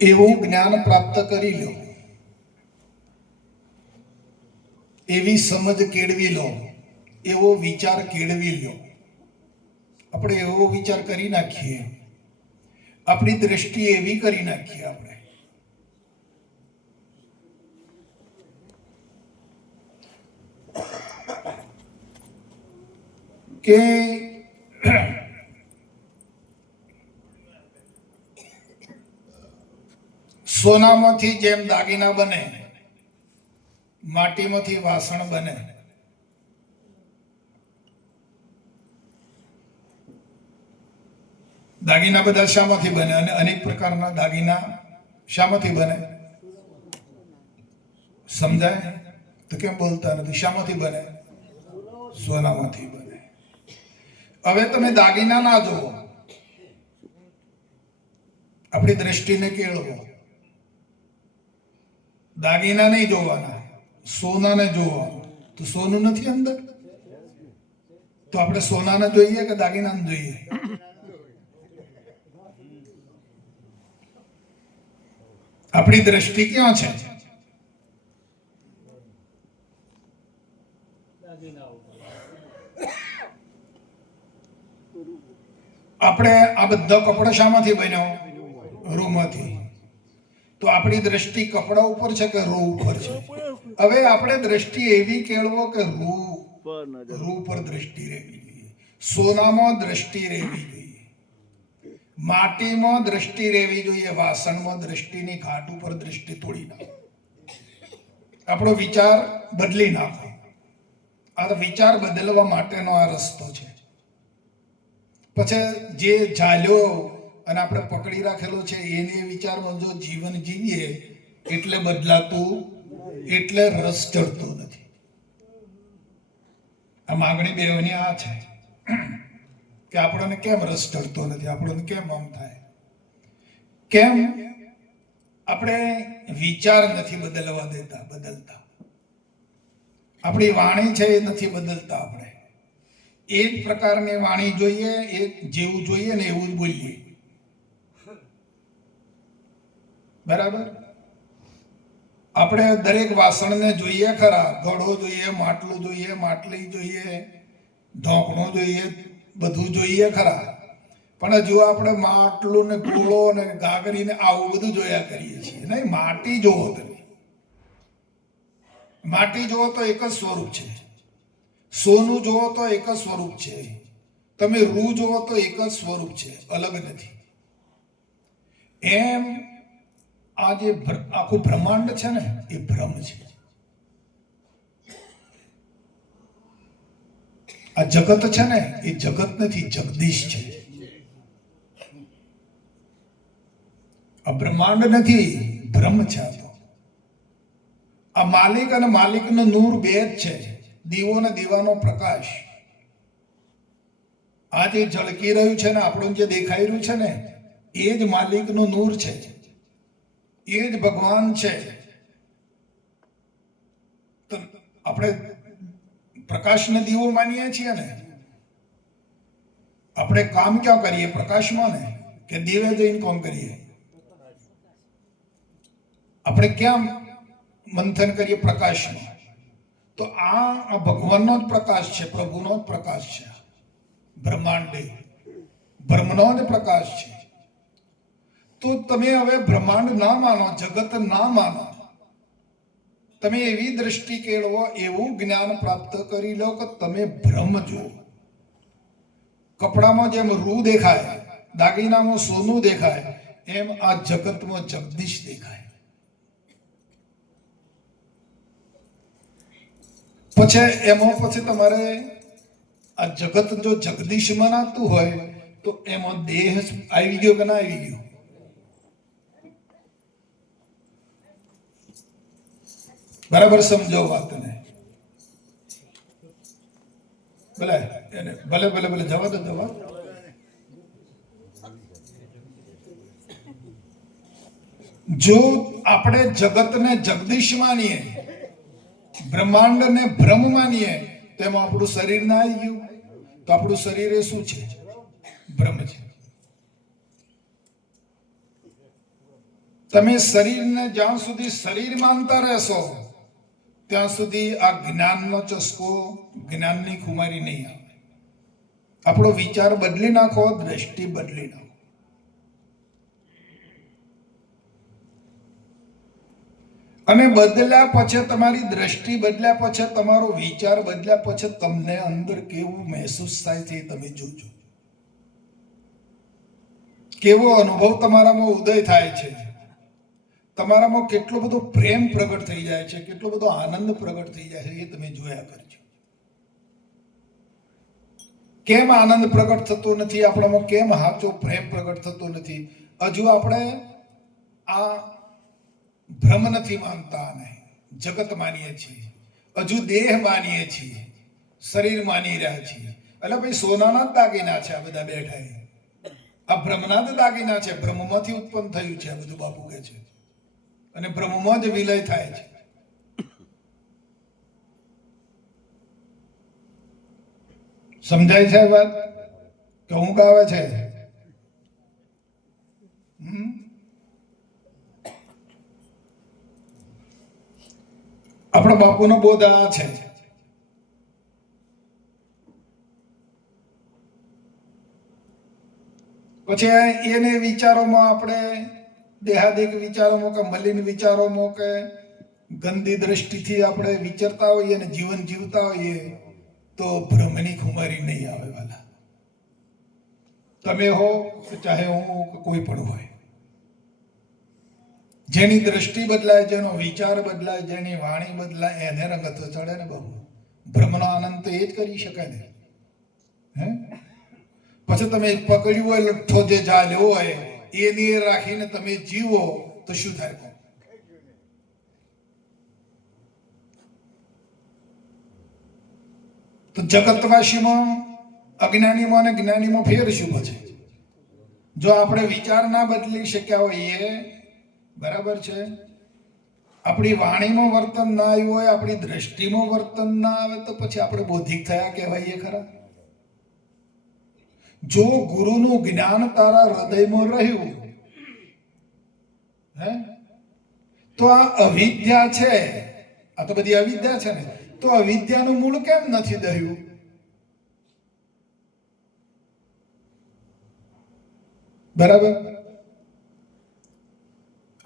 એવું જ્ઞાન પ્રાપ્ત કરી લો, એવી સમજ કેળવી લો, એવો વિચાર કેળવી લો. આપણે એવો વિચાર કરી નાખીએ, આપણી દ્રષ્ટિ એવી કરી નાખીએ આપણે કે સોનામાંથી જેમ દાગીના બને, માટીમાંથી વાસણ બને, દાગીના બધા શામાંથી બને? અને અનેક પ્રકારના દાગીના શામાંથી બને? સમજાય તો કેમ બોલતા નથી? શામાંથી બને? સોનામાંથી બને. હવે તમે દાગીના ના જોવો, આપણી દ્રષ્ટિને કેળવો. દાગીના નહીં જોવાના, સોનાને જોવાનું. તો સોનું નથી અંદર, તો આપણે સોનાને જોઈએ કે દાગીનાને જોઈએ? આપણી દ્રષ્ટિ ક્યાં છે? આપણે આ બધા કપડા શામાંથી બન્યો? રૂમાંથી. તો આપણી દ્રષ્ટિ કપડા ઉપર છે કે રૂ ઉપર છે? હવે આપણે દ્રષ્ટિ એવી કેળવો કે રૂ પર દ્રષ્ટિ રહેવી જોઈએ, સોનામાં દ્રષ્ટિ રહેવી જોઈએ, માટીમાં દ્રષ્ટિ રહેવી જોઈએ, વાસણમાં દ્રષ્ટિની ઘાટ ઉપર દ્રષ્ટિ તોડી નાખો. આપણો વિચાર બદલી નાખો. આ વિચાર બદલવા માટેનો આ રસ્તો છે. પછી જે ઝાલ્યો અને આપણે પકડી રાખેલો છે એને વિચારમાં જો જીવન જીવીએ એટલે બદલાતું, એટલે રસ ચડતો નથી. આ માંગણી બેવાની આ છે કે આપણને કેમ રસ ચડતો નથી, આપણને કેમ આમ થાય, કેમ આપણે વિચાર નથી બદલવા દેતા, બદલતા. આપણી વાણી છે એ નથી બદલતા. આપણે એ જ પ્રકારની વાણી જોઈએ, એ જેવું જોઈએ ને એવું જ બોલીએ. બરાબર? આપણે દરેક વાસણને જોઈએ ખરા, ઘડો જોઈએ, માટલું જોઈએ, માટલી જોઈએ, ઢોકણું જોઈએ, બધું જોઈએ ખરા, પણ જો આપણે માટલું ને ગોળો ને ગાગરી ને આવું બધું જોયા કરીએ છીએ. નહીં, માટી જોવો તમે. માટી જોવો તો એક જ સ્વરૂપ છે, સોનું જોવો તો એક જ સ્વરૂપ છે, તમે રૂ જોવો તો એક જ સ્વરૂપ છે, અલગ નથી. એમ આ જે આખું બ્રહ્માંડ છે ને એ ભ્રમ છે. આ જગત છે ને એ જગત નથી, જગદીશ છે. આ બ્રહ્માંડ નથી, બ્રહ્મ છે. આ માલિક અને માલિકનો નૂર બે જ છે, દીવો ને દીવાનો પ્રકાશ. આ જે ઝળકી રહ્યું છે ને, આપણું જે દેખાઈ રહ્યું છે ને, એ જ માલિકનું નૂર છે, એ જ ભગવાન છે. તો આપણે પ્રકાશને દીવો માનીએ છીએ ને. આપણે કામ ક્યાં કરીએ? પ્રકાશમાં ને, કે દીવે જઈને કામ કરીએ? આપણે ક્યાં મંથન કરીએ? પ્રકાશમાં. તો આ ભગવાનનો જ પ્રકાશ છે, પ્રભુનો જ પ્રકાશ છે. બ્રહ્માંડે બ્રહ્મનો જ પ્રકાશ છે. તો તમે હવે બ્રહ્માંડ ના માનો, જગત ના માનો, તમે એવી દ્રષ્ટિ કેળવો, એવું જ્ઞાન પ્રાપ્ત કરી લો કે તમે બ્રહ્મ જુઓ. કપડામાં જેમ રૂ દેખાય, દાગીનામાં સોનું દેખાય, એમ આ જગતમાં જગદીશ દેખાય. પછી એમાં પછી તમારે આ જગત જો જગદીશ મનાતું હોય તો એમાં દેહ આવી ગયો કે ના આવી ગયો? બરાબર સમજો વાતને. ભલે ભલે ભલે ભલે જવા દો, જવા. જો આપણે જગતને જગદીશ માનીએ, બ્રહ્માંડને બ્રહ્મ માનીએ, તો એમાં આપણું શરીર ના આવી ગયું? તો આપણું શરીર એ શું છે? બ્રહ્મ છે. તમે શરીરને જ્યાં સુધી શરીર માનતા રહેશો ત્યાં સુધી આ જ્ઞાનનો ચસ્કો, જ્ઞાનની ખુમારી નહીં આવે. આપણો વિચાર બદલી નાખો, દ્રષ્ટિ બદલી નાખો. અને બદલ્યા પછી, તમારી દ્રષ્ટિ બદલ્યા પછી, તમારો વિચાર બદલ્યા પછી તમને અંદર કેવું મહેસૂસ થાય છે તમે જોજો. કેવો અનુભવ તમારામાં ઉદય થાય છે, તમારામાં કેટલો બધો પ્રેમ પ્રગટ થઈ જાય છે, કેટલો બધો આનંદ પ્રગટ થઈ જાય છે, એ તમે જોયા કરજો. કેમ આનંદ પ્રગટ થતો નથી આપણામાં? કેમ સાચો પ્રેમ પ્રગટ થતો નથી? હજુ આપણે આ ભ્રમ નથી માનતા, ને જગત માનીએ છીએ, હજુ દેહ માનીએ છીએ, શરીર માની રહ્યા છીએ. એટલે ભાઈ સોનાના જ દાગીના છે આ બધા બેઠા. આ ભ્રમના જ દાગીના છે. બ્રહ્મમાંથી ઉત્પન્ન થયું છે આ બધું, બાપુ કહે છે. અને બ્રહ્મમાં જ વિલય થાય છે. સમજાય છે વાત કે હું ગાવે છે? આપણા બાપુનો બોધ આ છે. પછી એને વિચારોમાં આપણે દેહાદેક વિચારોમાં કે મલિન વિચારોમાં કે ગંદી દ્રષ્ટિથી આપણે વિચારતા હોઈએ અને જીવન જીવતા હોઈએ તો ભ્રમની ખુમારી નહીં આવે વાલા. તમે હો ચાહે હું કે કોઈ પણ હોય, જેની દ્રષ્ટિ બદલાય, જેનો વિચાર બદલાય, જેની વાણી બદલાય, એને રંગત ચડે ને બાબુ. ભ્રમનો આનંદ તો એ જ કરી શકાય ને. હે પછી તમે પકડ્યું હોય લઠ્ઠો જે ચાલ્યો હોય એની રાખીને તમે જીવો તો શું થાય? તો જગતવાસીમાં અજ્ઞાનીમાં અને જ્ઞાનીમાં ફેર શું છે? જો આપણે વિચાર ના બદલી શક્યા હોઈએ, બરાબર છે, આપણી વાણીમાં વર્તન ના આવ્યું હોય, આપણી દ્રષ્ટિમાં વર્તન ના આવે તો પછી આપણે બૌદ્ધિક થયા કહેવાય ખરા? જો ગુરુનું જ્ઞાન તારા હૃદયમાં રહ્યું, હે, તો આ અવિદ્યા છે, આ તો બધી અવિદ્યા છે ને, તો અવિદ્યાનું મૂળ કેમ નથી દહ્યું? બરાબર.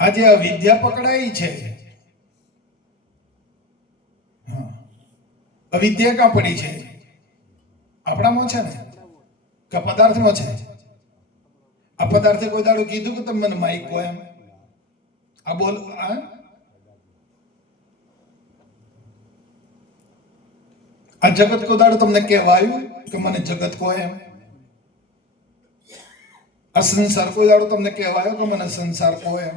આજે અવિદ્યા પકડાઈ છે. અવિદ્યા ક્યાં પડી છે? આપણામાં છે ને કે પદાર્થમાં છે? આ પદાર્થે કોઈ દાડો કીધું કે તમે મને માઇક કહો એમ? આ બોલ, આ જગત કોઈ દાડો તમને કહેવાયું કે મને જગત કહો એમ? આ સંસાર કોઈ દાડો તમને કહેવાયો કે મને સંસાર કહો એમ?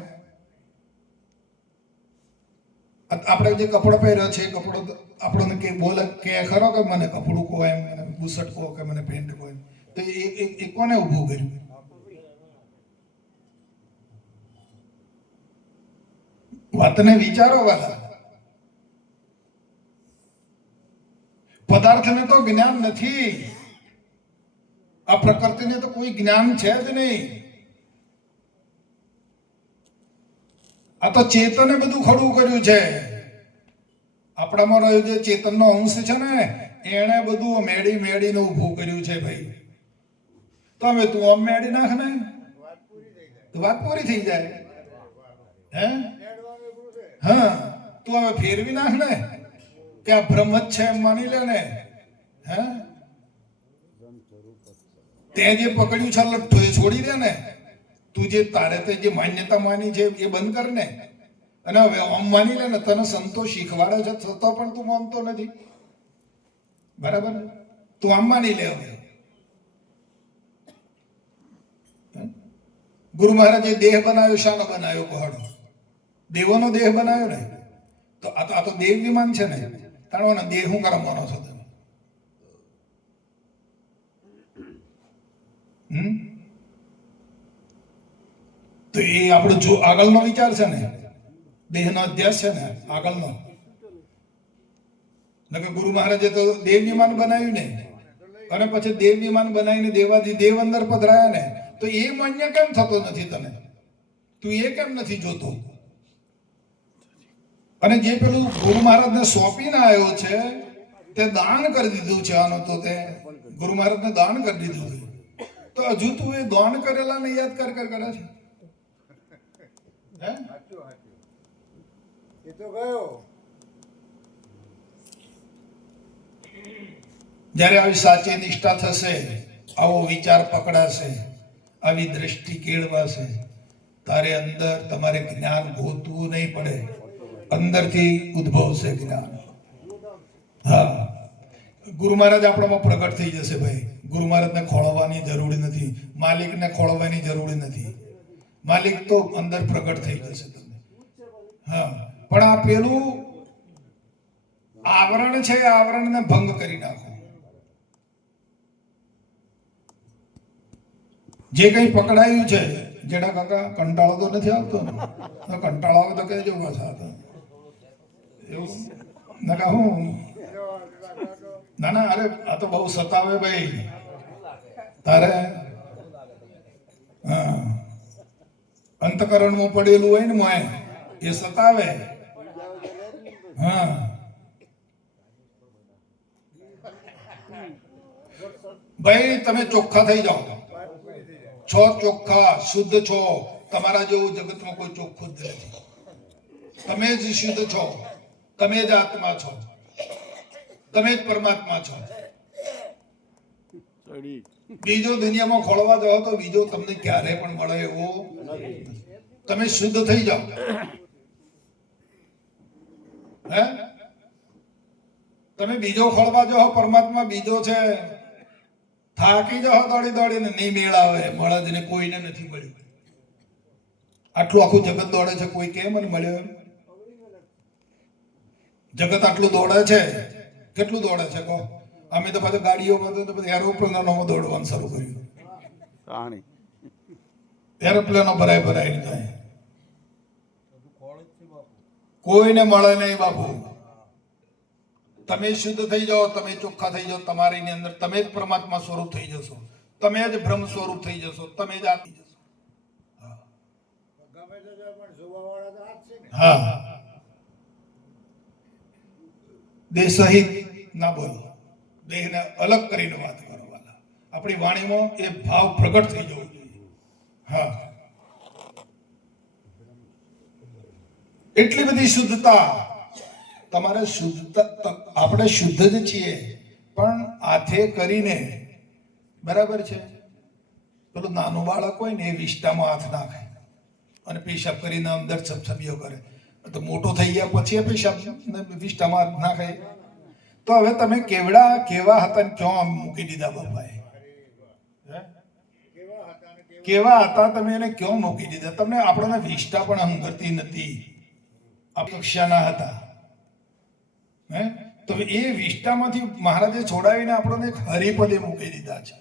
આપણે જે કપડો પહેર્યો છે, કપડો આપણને કે બોલે કે ખરો કે મને કપડું કહો એમ, મને બુશર્ટ કહો કે મને પેન્ટ કહો એમ? તો એ કોને ઊભું કર્યું? વાતને વિચારો વાલા. પદાર્થને તો જ્ઞાન નથી, આ પ્રકૃતિને તો કોઈ જ્ઞાન છે જ નહીં. આ તો ચેતને બધું ખડું કર્યું છે. આપણામાં રહ્યો જે ચેતનનો અંશ છે ને, એણે બધું મેળી મેળીને ઊભું કર્યું છે ભાઈ. તમે તું આમ મેળી નાખ ને તો વાત પૂરી થઈ જાય. હે, હા, તું હવે ફેરવી નાખ ને કે આ ભ્રમ જ છે એમ માની લે ને. હે, તે જે પકડ્યું છે લઠ્ઠો એ છોડી દે ને. તું જે તારે તે જે માન્યતા માની છે એ બંધ કર ને. અને હવે આમ માની લે ને, તને સંતો શીખવાડે છે છતાં પણ તું માનતો નથી. બરાબર, તું આમ માની લે. હવે ગુરુ મહારાજે દેહ બનાવ્યો, શાનો બનાવ્યો? પહાડો દેવોનો દેહ બનાવ્યો ને. તો આ તો દેવ વિમાન છે ને. તાણો ને દેહ હું કરવા માનો છો તમે? તો એ આપણો જો આગળનો વિચાર છે ને, દેહનો અધ્યાસ છે ને આગળનો. ગુરુ મહારાજે તો દેવ વિમાન બનાવ્યું ને, અને પછી દેવ વિમાન બનાવીને દેવાથી દેવ અંદર પધરાયા ને. તો એ માન્ય કેમ થતો નથી તને? તું એ કેમ નથી જોતો? અને જે પેલું ગુરુ મહારાજને સોંપીને આવ્યો છે તે દાન કરી દીધું છે. આનું તો તે ગુરુ મહારાજને દાન કરી દીધું છે, તો હજુ તું એ દાન કરેલાને યાદ કરે છે? હે? એ તો ગયો. જ્યારે આવી સાચી નિષ્ઠા થશે, આવો વિચાર પકડાશે, આવી દ્રષ્ટિ કેળવાશે, તારે અંદર તમારે જ્ઞાન ગોતવું નહીં પડે, અંદરથી ઉદ્ભવશે જ્ઞાન. હા, ગુરુ મહારાજ આપણામાં પ્રગટ થઈ જશે ભાઈ. ગુરુ મહારાજને ખોળવાની જરૂર નથી, માલિકને ખોળવાની જરૂર નથી. માલિક તો અંદર પ્રગટ થઈ જશે તમને. હા, પણ આ પેલું આવરણ છે, આવરણને ભંગ કરી નાખો. જે કઈ પકડાયું છે, જેડા કાકા કંટાળો તો નથી આવતો ને? કંટાળો આવે તો કહેજો પાછા. એવું ના હું ના ના, અરે આ તો બહુ સતાવે ભાઈ તારે. હા, અંતકરણમાં પડેલું હોય ને મોય, એ સતાવે. હા, ભાઈ તમે ચોખ્ખા થઈ જાઓ છો, ચોખ્ખા શુદ્ધ છો. તમારા જેવું જગતમાં કોઈ ચોખ્ખું જ નથી. તમે જ શુદ્ધ છો, તમે જ આત્મા છો, તમે જ પરમાત્મા છો. બીજો દુનિયામાં ખોળવા જાઓ તો બીજો તમને ક્યારે પણ મળે એવો નથી. તમે શુદ્ધ થઈ જાઓ. હે, તમે બીજો ખોળવા જાઓ, પરમાત્મા બીજો છે. થાકી જાઓ દોડી દોડીને, નહીં મેળ આવે, મળે જ ને, કોઈને નથી મળ્યું. આટલું આખું જગત દોડે છે, કોઈ કેમ મને મળ્યો? જગત આટલું દોડે છે, કેટલું દોડે છે કહો? અમે તો પાછું ગાડીઓમાં તો બધું એરોપ્લેનોમાં દોડવાનું શરૂ કર્યું. એરોપ્લેનો ભરાય જાય, કોઈને મળે નહીં બાપુ. તમે શુદ્ધ થઈ જાઓ, તમે ચોખ્ખા થઈ જાઓ, તમારી અંદર તમે જ પરમાત્મા સ્વરૂપ થઈ જશો, તમે જ બ્રહ્મ સ્વરૂપ થઈ જશો, તમે જ આપી જશો. હા, દેહ સહિત ના બોલો, દેહને અલગ કરીને વાત કરો વાલા. આપણી વાણીમાં એ ભાવ પ્રગટ થઈ જવો જોઈએ. હા, એટલી બધી શુદ્ધતા. તમારે શુદ્ધતા, આપણે શુદ્ધ જ છીએ, પણ હાથે કરીને, બરાબર છે. પેલું નાનું બાળક હોય ને, એ વિષ્ટામાં હાથ નાખે અને પેશાબ કરીને અંદર છબછબીઓ કરે. તો મોટો થઈ ગયા પછી એ પેશાબ વિષ્ટામાં હાથ નાખે. તો હવે તમે કેવા હતા ને ક્યાં મૂકી દીધા બાપાએ? કેવા હતા તમે એને ક્યાં મૂકી દીધા? તમને આપણને વિષ્ટા પણ હંગરતી નથી, આ કક્ષાના હતા. હે, તો એ વિષ્ટામાંથી મહારાજે છોડાવીને આપણને એક હરિપદે મૂકી દીધા છે.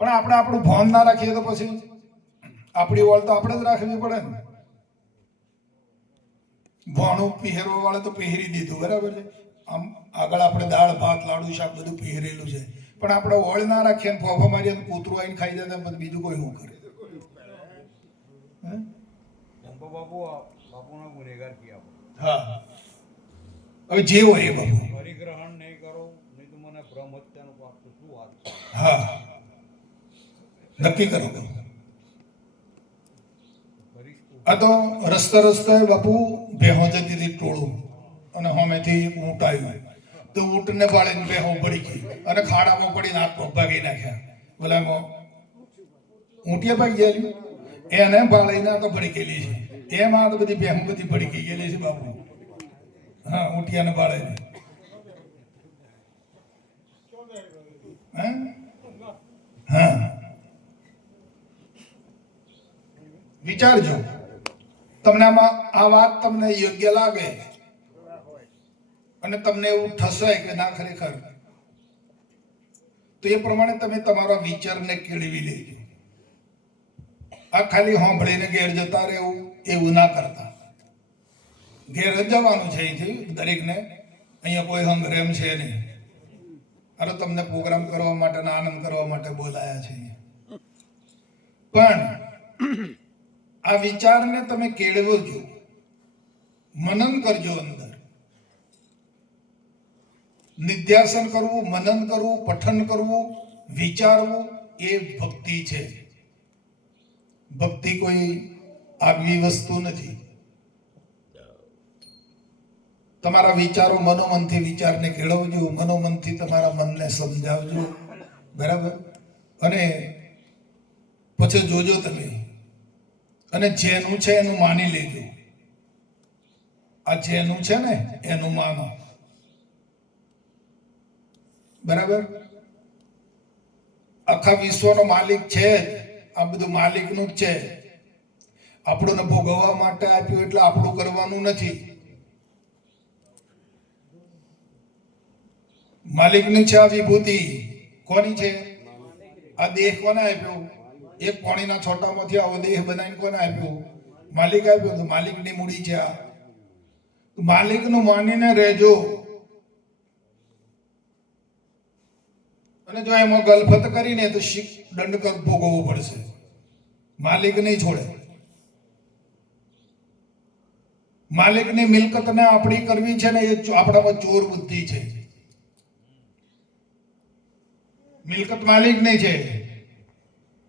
પણ આપણે આપણું ભાન ના રાખીએ તો પછી આપણી ઓળ તો આપણે જ રાખવી પડે ને. ભાણું પહેરવા વાળે તો પહેરી દીધું, બરાબર છે. આમ આગળ આપણે દાળ ભાત લાડુ શાક બધું પહેરેલું છે, પણ આપણે ઓળ ના રાખીએ, ફોફા મારીએ, કૂતરું આવીને ખાઈ જાય, બીજું કોઈ શું કરે? હા, હવે જે હોય એ બાબુ પરિગ્રહણ નહીં કરો, નહીં તો મને બ્રહ્મ હત્યાનો પાપ તો શું વાત? હા, નક્કી કરો. આ તો રસ્તે બાપુ ભેહો જતી હતી ટોળું, અને હોમેથી ઊંટ આવ્યું, તો ઊંટને બાળીને ભેહો પડી ગઈ અને ખાડામાં પડીને હાથ પગ ભાગી નાખ્યા. બોલે ઊંટિયા ભાગી ગયેલી, એને બાળીને તો ભડી ગયેલી છે. એમાં તો બધી ભેહો બધી પડી ગઈ ગયેલી છે બાપુ. હા, ઊંટિયાને બાળીને. હા, વિચારજો. તમને આ વાત તમને યોગ્ય લાગે અને તમને એવું થશે કે ના ખરેખર, તો એ પ્રમાણે તમે તમારા વિચારને કેળવી લેજો. આ ખાલી સાંભળીને ઘેર જતા રહેવું એવું ના કરતા. ઘેર જ જવાનું છે અહીંથી દરેકને. અહીંયા કોઈ હંગરેમ છે નહીં. અરે તમને પ્રોગ્રામ કરવા માટે, આનંદ કરવા માટે બોલાયા છે. પણ આ વિચારને તમે કેળવજો, મનન કરજો. અંદર નિધ્યાસન કરવું, મનન કરવું, પઠન કરવું, વિચારવું એ ભક્તિ છે. ભક્તિ કોઈ આગવી વસ્તુ નથી. તમારા વિચારો મનોમનથી વિચારને કેળવજો, મનોમનથી તમારા મનને સમજાવજો. બરાબર? અને પછી જોજો તમે, અને જેનું છે એનું માની લેજો. આ જેનું છે ને એનું માનો. બરાબર? આખા વિશ્વનો માલિક છે જ. આ બધું માલિકનું જ છે. આપણને ભોગવવા માટે આપ્યું એટલે આપણું કરવાનું નથી. માલિકની છે આ વિભૂતિ. કોની છે? આ દેહ કોને આપ્યો? એક પાણીના છોટામાંથી આવો દેહ બનાવીને કોને આપ્યો? માલિક આપ્યો. તો માલિકની મૂડી છે આ. માલિકનું માનીને રહેજો. અને જો એમાં ગલફત કરીને તો દંડ ભોગવવો પડશે. માલિક નહીં છોડે. માલિકની મિલકતને આપણી કરવી છે ને એ આપણામાં ચોર બુદ્ધિ છે. મિલકત માલિક નહીં છે.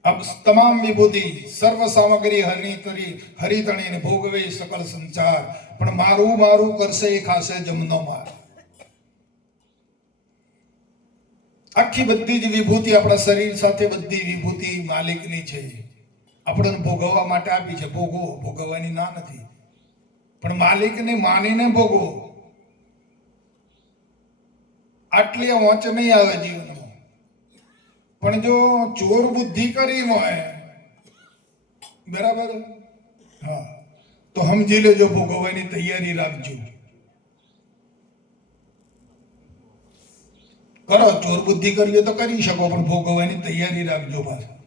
અબ તમામ વિભૂતિ સર્વ સામગ્રી હરિતણી ભોગવે સકલ સંચાર, પણ મારું મારું કરશે એ ખાશે જમનો માર. આખી બધી જ વિભૂતિ આપણા શરીર સાથે બધી વિભૂતિ માલિકની છે. આપણને ભોગવવા માટે આપી છે. ભોગવો, ભોગવવાની ના નથી, પણ માલિકને માનીને ભોગવો. આટલી વાંચ નહીં આવે જીવનમાં. પણ જો ચોર બુદ્ધિ કરી હોય, બરાબર, હા, તો સમજી લેજો ભોગવવાની તૈયારી રાખજો. કરો, ચોર બુદ્ધિ કરવી તો કરી શકો, પણ ભોગવવાની તૈયારી રાખજો પાછા.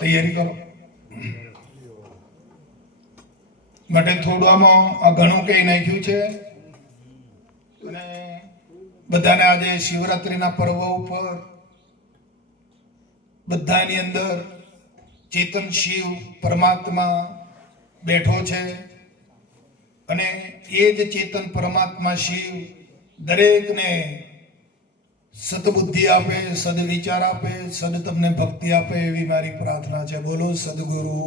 તૈયારી કરો. માટે થોડું આમાં આ ઘણું કઈ નાખ્યું છે. અને બધાને આજે શિવરાત્રીના પર્વ ઉપર બધાની અંદર ચેતન શિવ પરમાત્મા બેઠો છે. અને એ જ ચેતન પરમાત્મા શિવ દરેકને સદબુદ્ધિ આપે, સદ વિચાર આપે, સદ તમને ભક્તિ આપે એવી મારી પ્રાર્થના છે. બોલો સદગુરુ